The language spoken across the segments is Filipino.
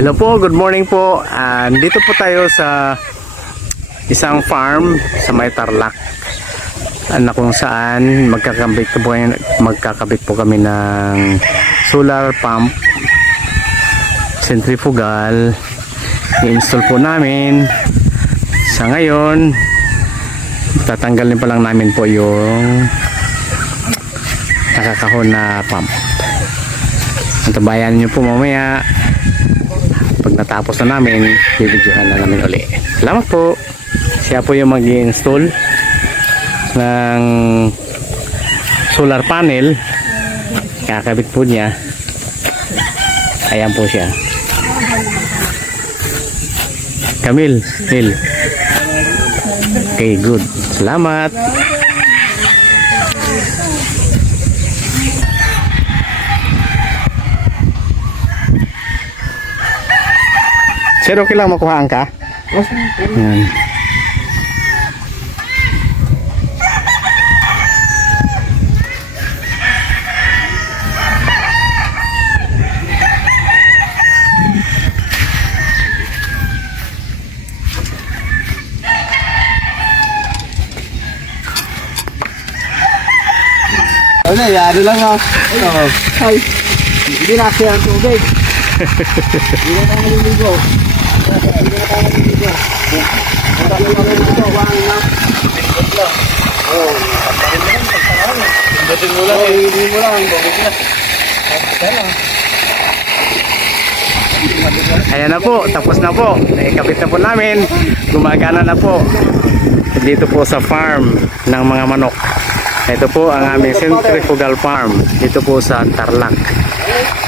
Hello po, good morning po. Dito po tayo sa isang farm sa may Tarlac. Na kung saan magkakabit po kami ng solar pump, centrifugal. I-install po namin. Sa ngayon, tatanggalin pa lang namin po yung nakakahon na pump. Antabayan nyo po mamaya. Pag natapos na namin, bibidyohan na namin uli. Salamat po. Siya po yung mag-i-install ng solar panel. Kakabit po niya. Ayan po siya. Camille, Phil. Okay, good. Salamat. Sir, okay lang makuhaan ka? Yan. Ano, yari lang ha. Ay, hindi na kasi ang tubig. Hindi na tayo naliligo. Hindi na tayo naliligo. Hindi na tayo naliligo. Wang na. Oo. Hindi mo lang. Hindi mo lang. Ayan na po, tapos na po. Naikabit na po namin. Gumagana na po. Dito po sa farm ng mga manok. Ito po ang aming centrifugal farm. Dito po sa Tarlac.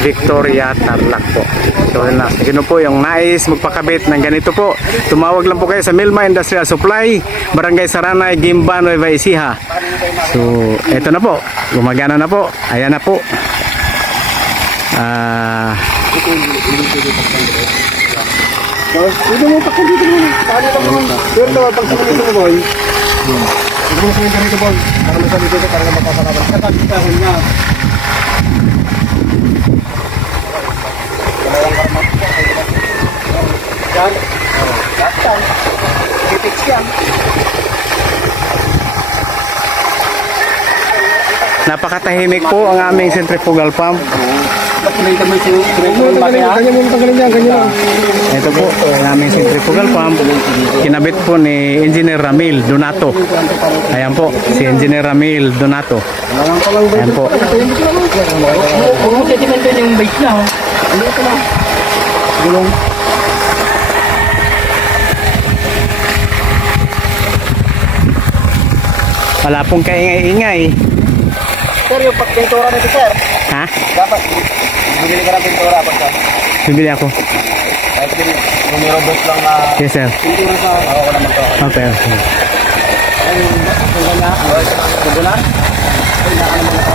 Victoria, Tarlac po. So na, sino po yung nais magpakabit ng ganito po, tumawag lang po kayo sa Milma Industrial Supply, Barangay Saranay, Gimba, Nueva Ecija. So ito na po, gumagana na po. Ayan na po. Dito mo pakita dito mo. Paano lang naman? Pero pag sabihin mo boy. Ito mo sabihin ganito boy. Para masabi dito para mapapalaban. Kasi kahon nga. Yan. Yan. Tipix yan. Napakatahimik po ang aming centrifugal pump. Ito po ang aming centrifugal pump. Kinabit po ni Engineer Ramil Donato. Ayan po, si Engineer Ramil Donato. Ayan po. Kung sedimento yung bait na. Ano ito lang? Gulong. Wala pong kaingay-ingay. Sir, yung pagpintura nito sir. Ha? Dapat bumili ka ng pintura pagka. Bibili ako. Kahit numero 2 lang na Yes sir. pintura sa ako ko naman to. Okay. Ayun, pintura na. Pintura na. Ay, naka naman ako.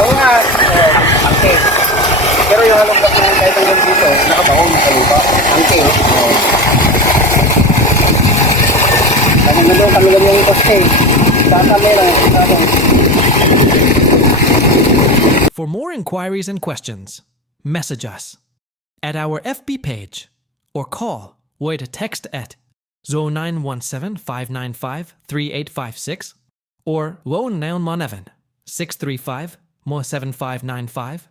Oo nga. Okay. Pero yung halong gas ng kahit hanggang dito, nakabaong sa lupa. Okay. Kasi nandun kami lang yung poste. Saan meron? For more inquiries and questions, message us at our FB page or call or text at 0917-595-3856 or 0917 635-7595